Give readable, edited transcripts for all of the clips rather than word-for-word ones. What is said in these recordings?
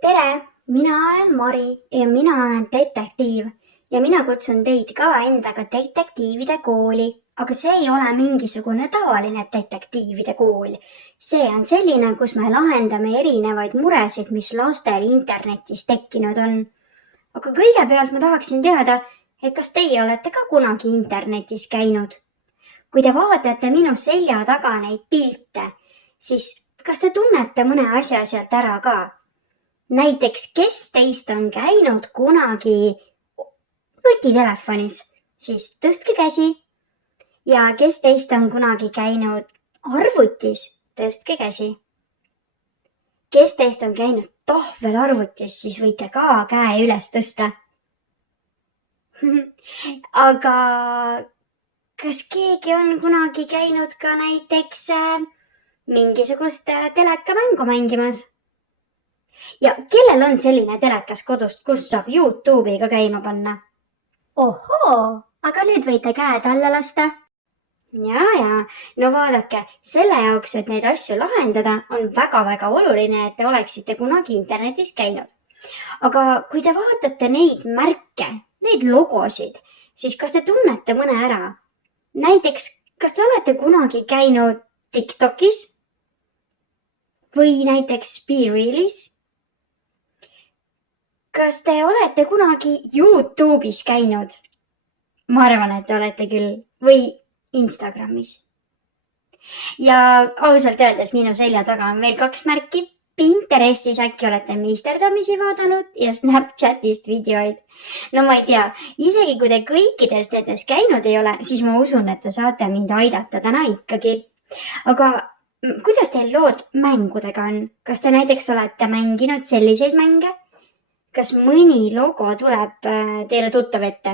Tere, mina olen Mari ja mina olen detektiiv ja mina kutsun teid ka endaga detektiivide kooli, aga see ei ole mingisugune tavaline detektiivide kool. See on selline, kus me lahendame erinevaid muresid, mis lastel internetis tekkinud on. Aga kõigepealt ma tahaksin teada, et kas teie olete ka kunagi internetis käinud? Kui te vaatate minu selja taga neid pilte, siis kas te tunnete mõne asja sealt ära ka? Näiteks, kes teist on käinud kunagi nutitelefonis, siis tõstke käsi. Ja kes teist on kunagi käinud arvutis, tõstke käsi. Kes teist on käinud tahvelarvutis, siis võite ka käe üles tõsta. Aga kas keegi on kunagi käinud ka näiteks mingisugust telekamängu mängimas? Ja kellel on selline telekas kodust, kus saab YouTube'iga käima panna? Ohoo, aga nüüd võite käed alla lasta. Ja, no vaadake, selle jaoks, et neid asju lahendada, on väga-väga oluline, et te oleksite kunagi internetis käinud. Aga kui te vaatate neid märke, neid logosid, siis kas te tunnete mõne ära? Näiteks, kas te olete kunagi käinud TikTokis? Või näiteks BeRealis? Kas te olete kunagi YouTube'is käinud? Ma arvan, et te olete küll. Või Instagramis. Ja ausalt öeldes minu selja taga on veel 2 märki. Pinterestis äkki olete meisterdamisi vaadanud ja Snapchatist videoid. No ma ei tea, isegi kui te kõikides nendes käinud ei ole, siis ma usun, et te saate mind aidata täna ikkagi. Aga kuidas teil lood mängudega on? Kas te näiteks olete mänginud selliseid mänge? Kas mõni logo tuleb teile tuttav ette?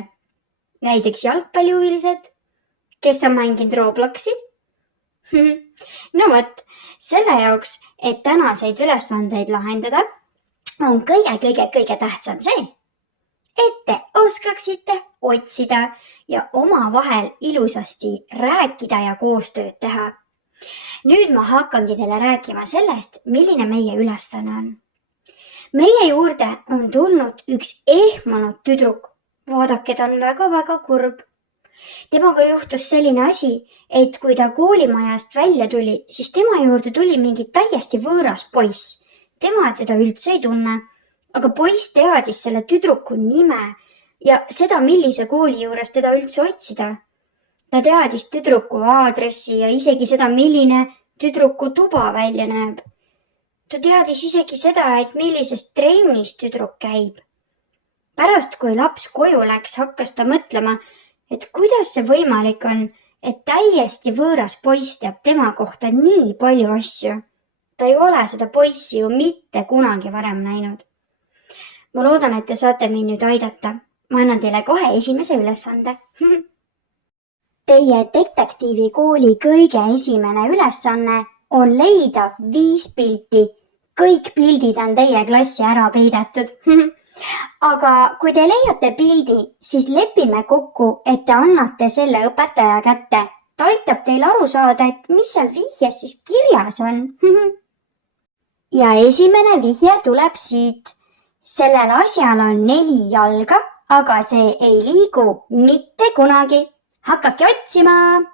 Näiteks jalgpallihuvilised, kes on mänginud Robloxi? No vot, selle jaoks, et tänaseid ülesandeid lahendada, on kõige tähtsam see, et te oskaksite otsida ja omavahel ilusasti rääkida ja koostööd teha. Nüüd ma hakkangi teile rääkima sellest, milline meie ülesanne on. Meie juurde on tulnud üks ehmunud tüdruk. Vaadake, ta on väga-väga kurb. Temaga juhtus selline asi, et kui ta koolimajast välja tuli, siis tema juurde tuli mingi täiesti võõras poiss. Tema teda üldse ei tunne, aga poiss teadis selle tüdruku nime ja seda, millise kooli juures teda üldse otsida. Ta teadis tüdruku aadressi ja isegi seda, milline tüdruku tuba välja näeb. Ta teadis isegi seda, et millisest trennis tüdruk käib. Pärast, kui laps koju läks, hakkas ta mõtlema, et kuidas see võimalik on, et täiesti võõras poiss teab tema kohta nii palju asju. Ta ei ole seda poissi ju mitte kunagi varem näinud. Ma loodan, et te saate mind nüüd aidata. Ma annan teile kohe esimese ülesande. Teie detektiivikooli kõige esimene ülesanne on leida 5 pilti. Kõik pildid on teie klassi ära peidetud. Aga kui te leiate pildi, siis lepime kokku, et te annate selle õpetaja kätte. Ta aitab teil aru saada, et mis seal vihjes siis kirjas on. Ja esimene vihje tuleb siit. Sellel asjal on 4 jalga, aga see ei liigu mitte kunagi. Hakake otsima!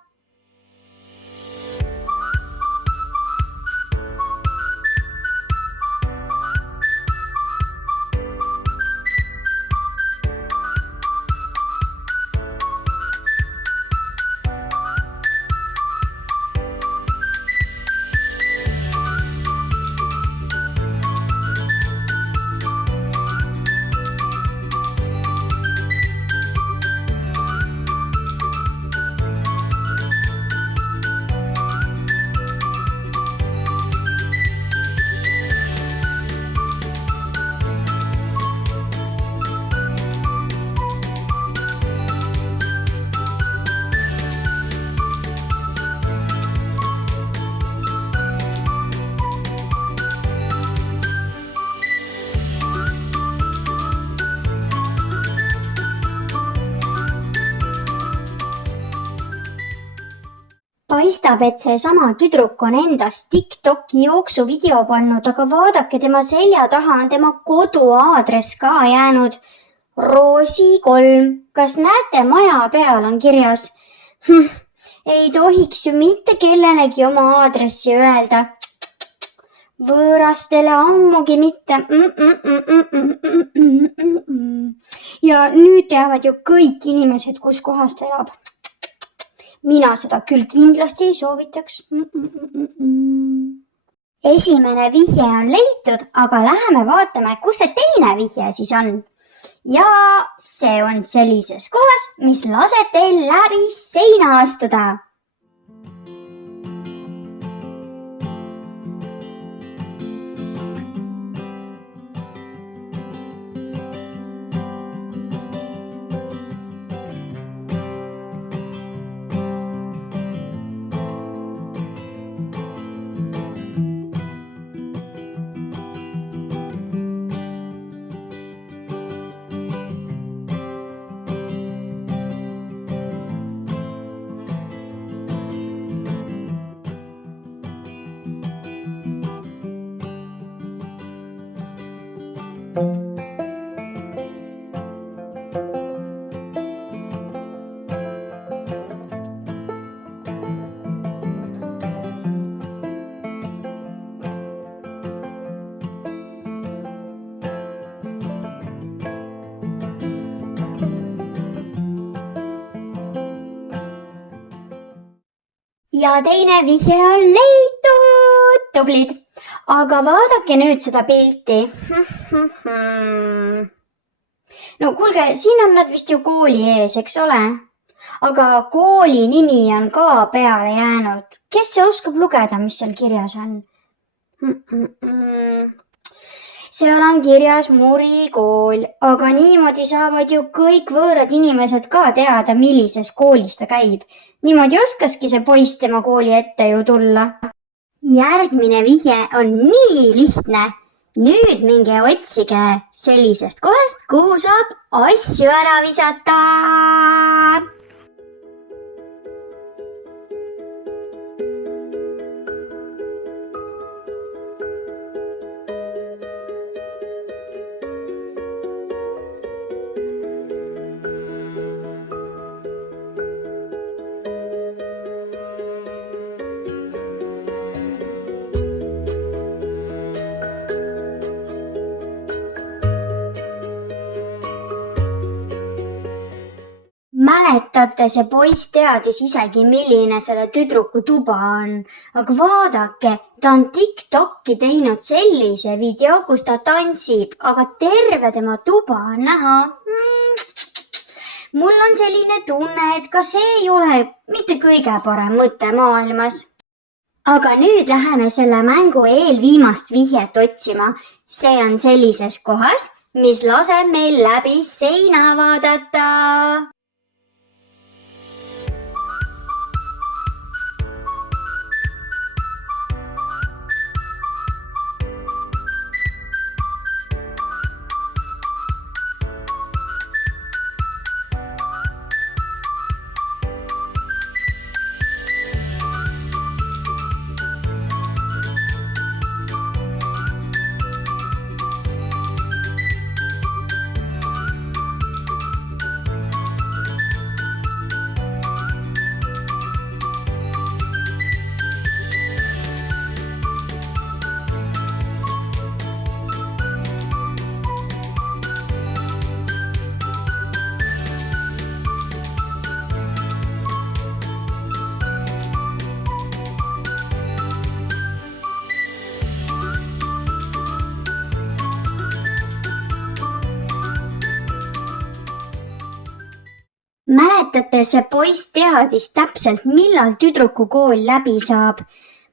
paistab, et see sama tüdruk on endast TikToki jooksuvideo pannud, aga vaadake, tema selja taha on tema koduaadress ka jäänud. Roosi 3. Kas näete, maja peal on kirjas? Ei tohiks ju mitte kellelegi oma aadressi öelda. Võõrastele ammugi mitte. Ja nüüd teavad ju kõik inimesed, kus kohas ta elab. Mina seda küll kindlasti ei soovitaks. Esimene vihje on leitud, aga läheme vaatame, kus see teine vihje siis on. Ja see on sellises kohas, mis laseb teil läbi seina astuda. Ja teine vihje on leitud. Tublid. Aga vaadake nüüd seda pilti. No kuulge, siin on nad vist ju kooli ees, eks ole? Aga kooli nimi on ka peale jäänud. Kes see oskab lugeda, mis seal kirjas on? Seal on kirjas Muri kool, aga niimoodi saavad ju kõik võõrad inimesed ka teada, millises koolis ta käib. Niimoodi oskaski see poiss tema kooli ette ju tulla. Järgmine vihje on nii lihtne. Nüüd minge otsige sellisest kohast, kuhu saab asju ära visata. Mäletate, see poiss teadis isegi, milline selle tüdruku tuba on. Aga vaadake, ta on TikToki teinud sellise video, kus ta tantsib, aga terve tema tuba on näha. Mul on selline tunne, et ka see ei ole mitte kõige parem mõte maailmas. Aga nüüd läheme selle mängu eelviimast vihjet otsima. See on sellises kohas, mis laseb meil läbi seina vaadata. Mäletate, see poiss teadis täpselt, millal tüdruku kool läbi saab.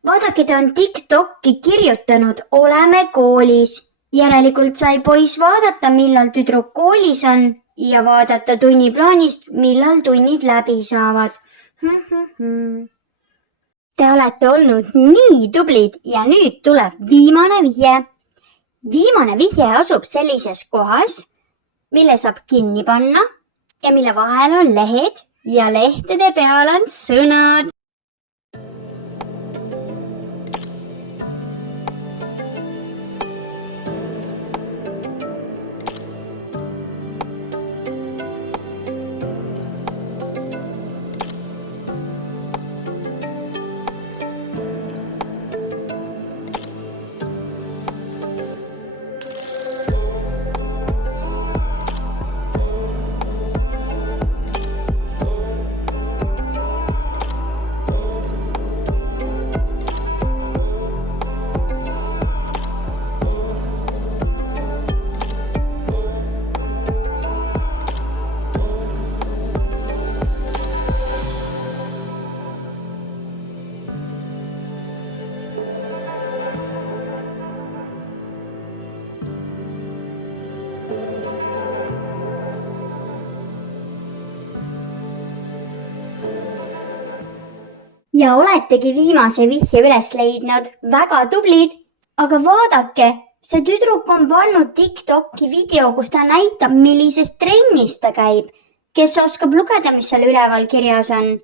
Vaadake, ta on TikToki kirjutanud, oleme koolis. Järelikult sai poiss vaadata, millal tüdruk koolis on ja vaadata tunniplaanist, millal tunnid läbi saavad. Te olete olnud nii tublid ja nüüd tuleb viimane vihje. Viimane vihje asub sellises kohas, mille saab kinni panna ja mille vahel on lehed ja lehtede peal on sõnad. ja oletegi viimase vihje üles leidnud, väga tublid, aga vaadake, see tüdruk on pannud TikToki video, kus ta näitab, millises trennis ta käib. Kes oskab lugeda, mis seal üleval kirjas on?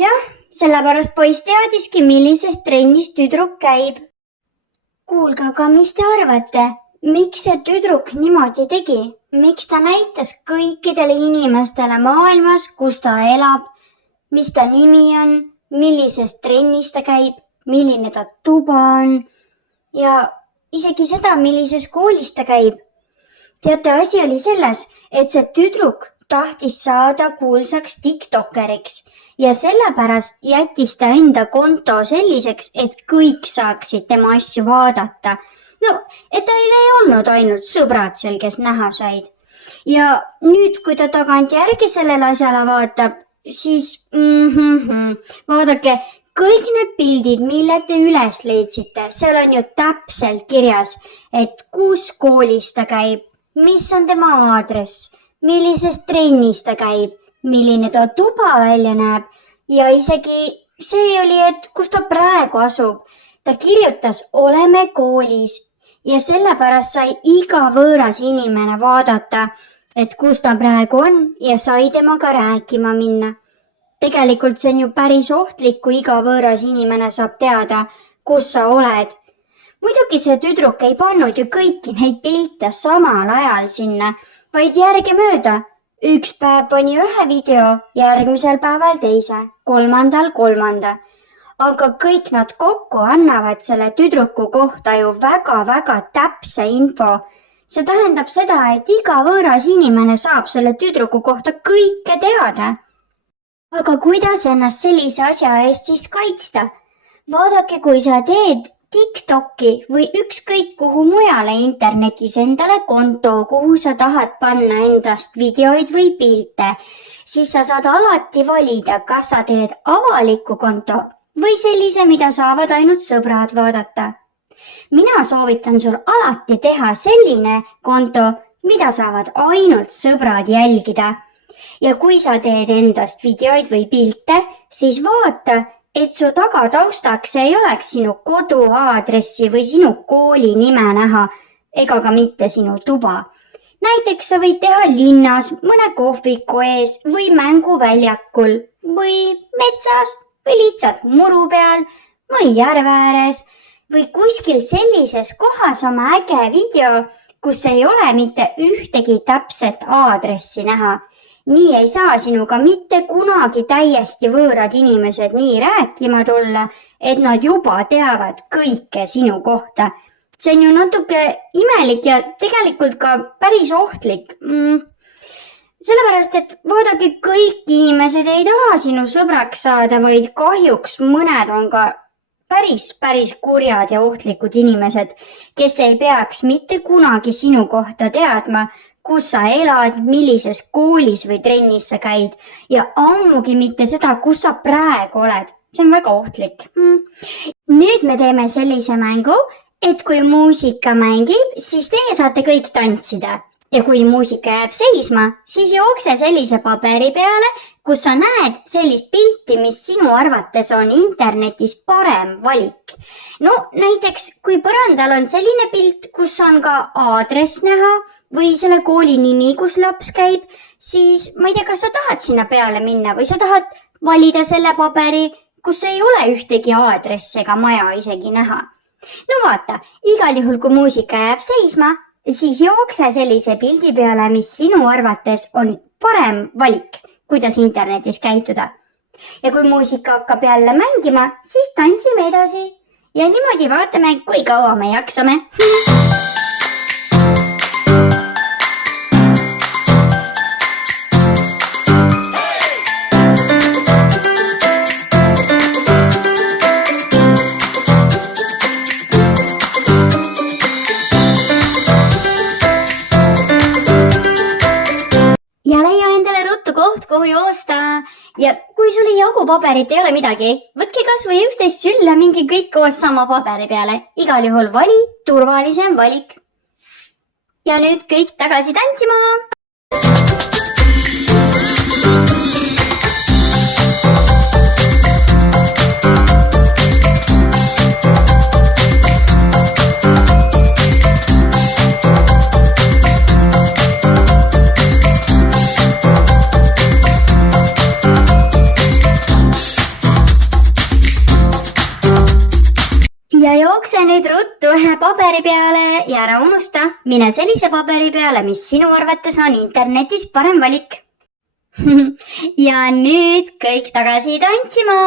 Jah, sellepärast poiss teadiski, millises trennis tüdruk käib. Kuulge, aga mis te arvate, miks see tüdruk niimoodi tegi? Miks ta näitas kõikidele inimestele maailmas, kus ta elab, mis ta nimi on, millises trennis ta käib, milline ta tuba on ja isegi seda, millises koolis ta käib? Teate, asi oli selles, et see tüdruk tahtis saada kuulsaks tiktokeriks ja sellepärast jättis ta enda konto selliseks, et kõik saaksid tema asju vaadata. No, et tal ei olnud ainult sõbrad seal, kes näha said. Ja nüüd, kui ta tagantjärgi sellele asjale vaatab, siis vaadake, kõik need pildid, mille te üles leidsite, seal on ju täpselt kirjas, et kus koolis ta käib, mis on tema aadress, millises trennis ta käib, milline ta tuba välja näeb ja isegi see oli, et kus ta praegu asub. Ta kirjutas, oleme koolis ja sellepärast sai iga võõras inimene vaadata, et kus ta praegu on ja sai temaga rääkima minna. Tegelikult see on ju päris ohtlik, kui iga võõras inimene saab teada, kus sa oled. Muidugi see tüdruk ei pannud ju kõiki neid pilte samal ajal sinna, vaid järgemööda. Üks päev pani ühe video, järgmisel päeval teise, kolmanda. Aga kõik nad kokku annavad selle tüdruku kohta ju väga-väga täpse info. See tähendab seda, et iga võõras inimene saab selle tüdruku kohta kõike teada. Aga kuidas ennast sellise asja eest siis kaitsta? Vaadake, kui sa teed TikToki või ükskõik kuhu mujale internetis endale konto, kuhu sa tahad panna endast videoid või pilte, siis sa saad alati valida, kas sa teed avaliku konto või sellise, mida saavad ainult sõbrad vaadata. Mina soovitan sul alati teha selline konto, mida saavad ainult sõbrad jälgida. Ja kui sa teed endast videoid või pilte, siis vaata, et su tagataustaks ei oleks sinu koduaadressi või sinu kooli nime näha ega ka mitte sinu tuba. Näiteks sa võid teha linnas, mõne kohviku ees või mänguväljakul või metsas või lihtsalt muru peal või järve ääres või kuskil sellises kohas oma äge video, kus ei ole mitte ühtegi täpset aadressi näha. Nii ei saa sinuga mitte kunagi täiesti võõrad inimesed nii rääkima tulla, et nad juba teavad kõike sinu kohta. See on ju natuke imelik ja tegelikult ka päris ohtlik. Sellepärast, et vaadake, kõik inimesed ei taha sinu sõbraks saada, vaid kahjuks mõned on ka päris kurjad ja ohtlikud inimesed, kes ei peaks mitte kunagi sinu kohta teadma, kus sa elad, millises koolis või trennis sa käid ja ammugi mitte seda, kus sa praegu oled. See on väga ohtlik. Nüüd me teeme sellise mängu, et kui muusika mängib, siis teie saate kõik tantsida. Ja kui muusika jääb seisma, siis jookse sellise paberi peale, kus sa näed sellist pilti, mis sinu arvates on internetis parem valik. No näiteks, kui põrandal on selline pilt, kus on ka aadress näha, või selle kooli nimi, kus laps käib, siis ma ei tea, kas sa tahad sinna peale minna või sa tahad valida selle paberi, kus ei ole ühtegi aadressi ega maja isegi näha. No vaata, igal juhul, kui muusika jääb seisma, siis jookse sellise pildi peale, mis sinu arvates on parem valik, kuidas internetis käituda. Ja kui muusika hakkab jälle mängima, siis tantsime edasi ja niimoodi vaatame, kui kaua me jaksame. Kuhu joosta ja kui sul ei jagu paberit, ei ole midagi, võtke kas või üksteist sülle, minge kõik koos sama paberi peale. Igal juhul vali turvalisem valik. Ja nüüd kõik tagasi tantsima! jokse nüüd ruttu ühe paberi peale ja ära unusta, mine sellise paberi peale, mis sinu arvates on internetis parem valik. Ja nüüd kõik tagasi tantsima!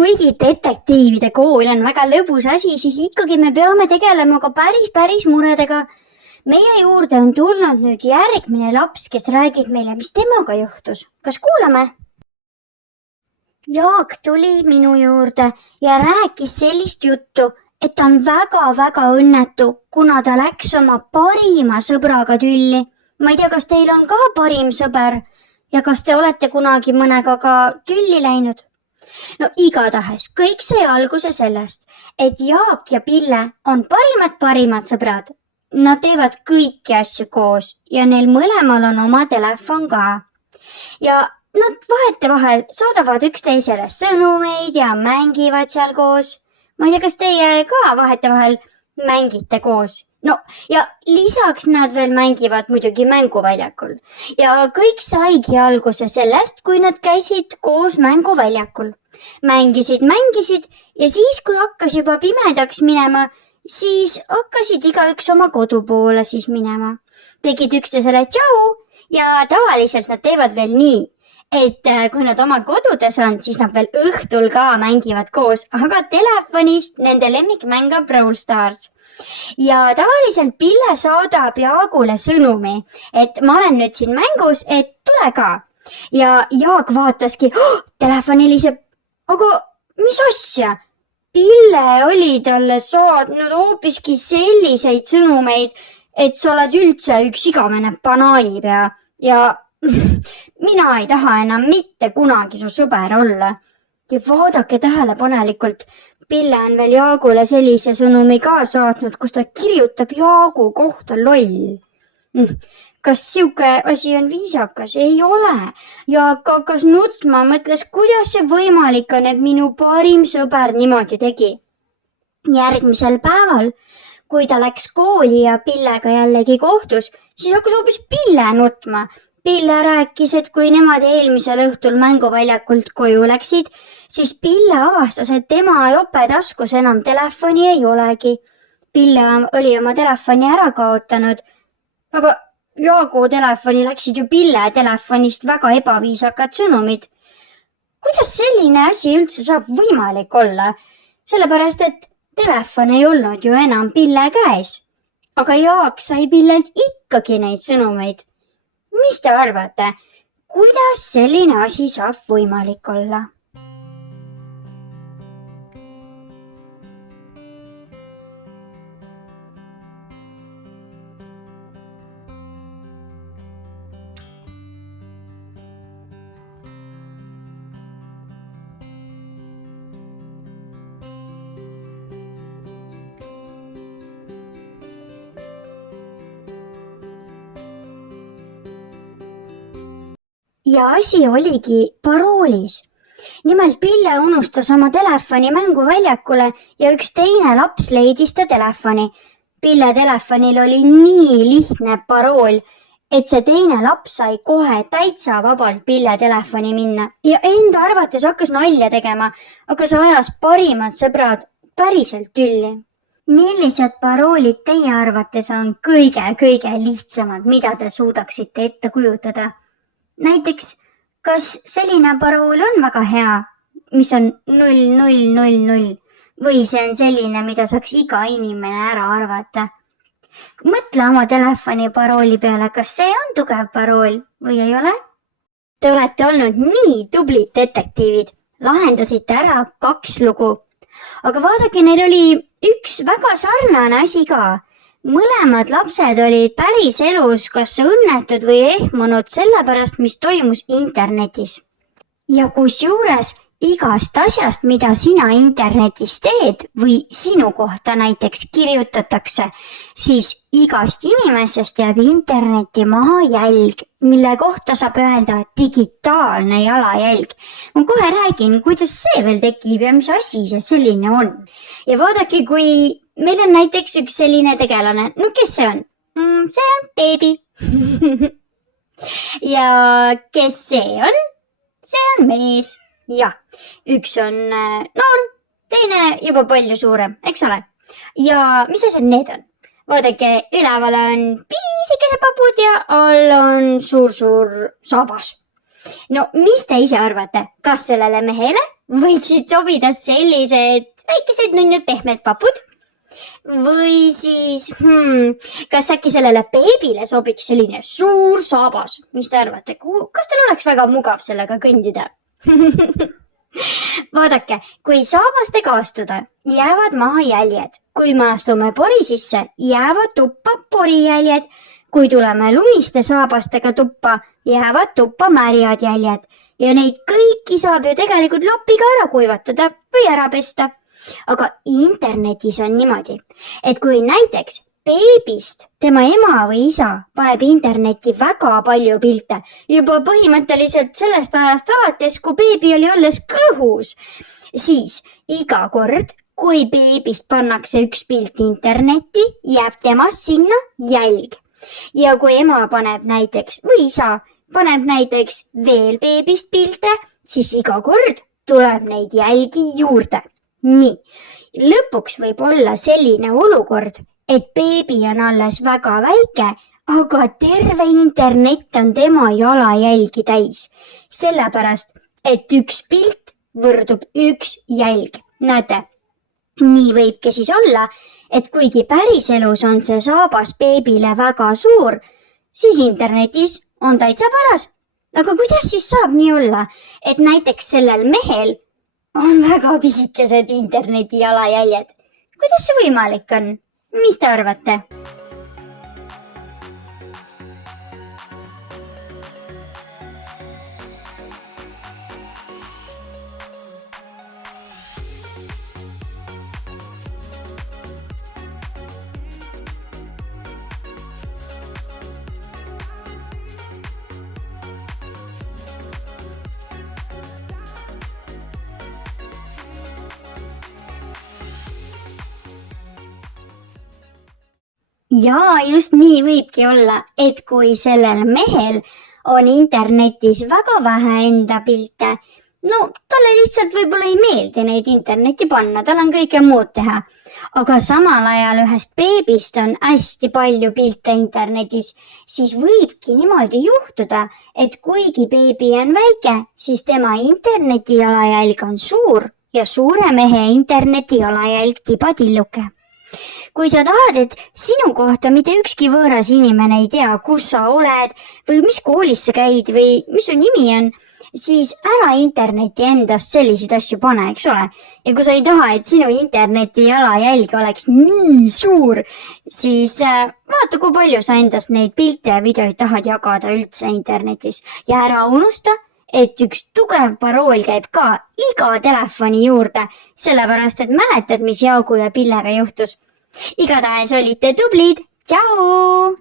Kuigi detektiivide kool on väga lõbus asi, siis ikkagi me peame tegelema ka päris muredega. Meie juurde on tulnud nüüd järgmine laps, kes räägib meile, mis temaga juhtus. Kas kuulame? Jaak tuli minu juurde ja rääkis sellist juttu, et ta on väga õnnetu, kuna ta läks oma parima sõbraga tülli. Ma ei tea, kas teil on ka parim sõber ja kas te olete kunagi mõnega ka tülli läinud? No igatahes, kõik sai alguse sellest, et Jaak ja Pille on parimad sõbrad. Nad teevad kõiki asju koos ja neil mõlemal on oma telefon ka. Ja nad vahetevahel saadavad üksteisele sõnumeid ja mängivad seal koos. Ma ei tea, kas teie ka vahetevahel mängite koos? No ja lisaks nad veel mängivad muidugi mänguväljakul. Ja kõik saigi alguse sellest, kui nad käisid koos mänguväljakul. Mängisid ja siis, kui hakkas juba pimedaks minema, siis hakkasid igaüks oma kodu poole siis minema. Tegid üksteisele tšau ja tavaliselt nad teevad veel nii, et kui nad oma kodudes on, siis nad veel õhtul ka mängivad koos, aga telefonist nende lemmikmäng on Brawl Stars. Ja tavaliselt Pille saadab Jaagule sõnumi, et ma olen nüüd siin mängus, et tule ka. Ja Jaak vaataski, telefon heliseb, aga mis asja? Pille oli talle saatnud hoopiski selliseid sõnumeid, et sa oled üldse üks igavene banaanipea ja mina ei taha enam mitte kunagi su sõber olla. Ja vaadake tähelepanelikult, Pille on veel Jaagule sellise sõnumi ka saatnud, kus ta kirjutab Jaagu kohta loll. Kas siuke asi on viisakas? Ei ole. Jaak hakkas nutma, mõtles, kuidas see võimalik on, et minu parim sõber niimoodi tegi. Järgmisel päeval, kui ta läks kooli ja Pillega jällegi kohtus, siis hakkas hoopis Pille nutma. Pille rääkis, et kui nemad eelmisel õhtul mänguväljakult koju läksid, siis Pille avastas, et tema jope taskus enam telefoni ei olegi. Pille oli oma telefoni ära kaotanud, aga Jaagu telefoni läksid ju Pille telefonist väga ebaviisakad sõnumid. Kuidas selline asi üldse saab võimalik olla? Sellepärast, et telefon ei olnud ju enam Pille käes. Aga Jaak sai Pillelt ikkagi neid sõnumeid. Mis te arvate? Kuidas selline asi saab võimalik olla? Ja asi oligi paroolis. Nimelt Pille unustas oma telefoni mänguväljakule ja üks teine laps leidis ta telefoni. Pille telefonil oli nii lihtne parool, et see teine laps sai kohe täitsa vabalt Pille telefoni minna ja enda arvates hakkas nalja tegema, aga see ajas parimad sõbrad päriselt tülli. Millised paroolid teie arvates on kõige lihtsamad, mida te suudaksite ette kujutada? Näiteks, kas selline parool on väga hea, mis on 0000 või see on selline, mida saaks iga inimene ära arvata? Mõtle oma telefoni parooli peale, kas see on tugev parool või ei ole? Te olete olnud nii tublid detektiivid, lahendasite ära 2 lugu. Aga vaadake, neil oli üks väga sarnane asi ka. Mõlemad lapsed olid päris elus kas õnnetud või ehmunud sellepärast, mis toimus internetis. Ja kusjuures igast asjast, mida sina internetis teed või sinu kohta näiteks kirjutatakse, siis igast inimesest jääb internetti maha jälg, mille kohta saab öelda digitaalne jalajälg. Ma kohe räägin, kuidas see veel tekib ja mis asi see selline on. Ja vaadake, kui meil on näiteks üks selline tegelane, no kes see on? See on beebi. Ja kes see on? See on mees. Jah, üks on noor, teine juba palju suurem, eks ole? Ja mis asjad need on? Vaadake, üleval on piisikesed papud ja all on suur saabas. No mis te ise arvate, kas sellele mehele võiksid sobida sellised väikesed nunnud pehmed papud? Või siis, kas äkki sellele beebile sobiks selline suur saabas? Mis te arvate, kas teil oleks väga mugav sellega kõndida? Vaadake, kui saabastega astuda, jäävad maha jäljed. Kui me astume pori sisse, jäävad tuppa porijäljed. Kui tuleme lumiste saabastega tuppa, jäävad tuppa märjad jäljed. Ja neid kõiki saab ju tegelikult lapiga ära kuivatada või ära pesta. Aga internetis on niimoodi, et kui näiteks beebist tema ema või isa paneb internetti väga palju pilte, juba põhimõtteliselt sellest ajast alates, kui beebi oli alles kõhus, siis iga kord, kui beebist pannakse üks pilt internetti, jääb temast sinna jälg. Ja kui ema paneb näiteks või isa paneb näiteks veel beebist pilte, siis iga kord tuleb neid jälgi juurde. Nii, lõpuks võib olla selline olukord, et beebi on alles väga väike, aga terve internet on tema jalajälgi täis. Sellepärast, et üks pilt võrdub üks jälg. Näete, nii võibki siis olla, et kuigi päriselus on see saabas beebile väga suur, siis internetis on täitsa paras. Aga kuidas siis saab nii olla, et näiteks sellel mehel on väga pisikesed interneti jalajäljed? Kuidas see võimalik on? Mis te arvate? Jaa, just nii võibki olla, et kui sellel mehel on internetis väga vähe enda pilte, no talle lihtsalt võib-olla ei meeldi neid internetti panna, tal on kõike muud teha. Aga samal ajal ühest beebist on hästi palju pilte internetis, siis võibki niimoodi juhtuda, et kuigi beebi on väike, siis tema interneti jalajälg on suur ja suure mehe interneti jalajälg tibatilluke. Kui sa tahad, et sinu kohta mitte ükski võõras inimene ei tea, kus sa oled või mis koolis sa käid või mis su nimi on, siis ära interneti endast selliseid asju pane, eks ole. Ja kui sa ei taha, et sinu interneti jalajälg oleks nii suur, siis vaata, kui palju sa endast neid pilte ja videoid tahad jagada üldse internetis. Ja ära unusta, et üks tugev parool käib ka iga telefoni juurde, sellepärast et mäletad, mis Jaagu ja Pillega juhtus. Igatahes olite tublid, tšau!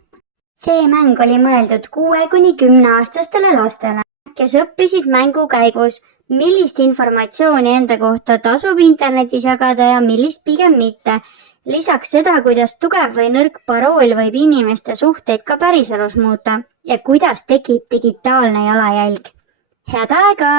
See mäng oli mõeldud 6–10-aastastele lastele, kes õppisid mängu käigus, millist informatsiooni enda kohta tasub internetis jagada ja millist pigem mitte. Lisaks seda, kuidas tugev või nõrk parool võib inimeste suhteid ka päriselus muuta ja kuidas tekib digitaalne jalajälg. Head aega!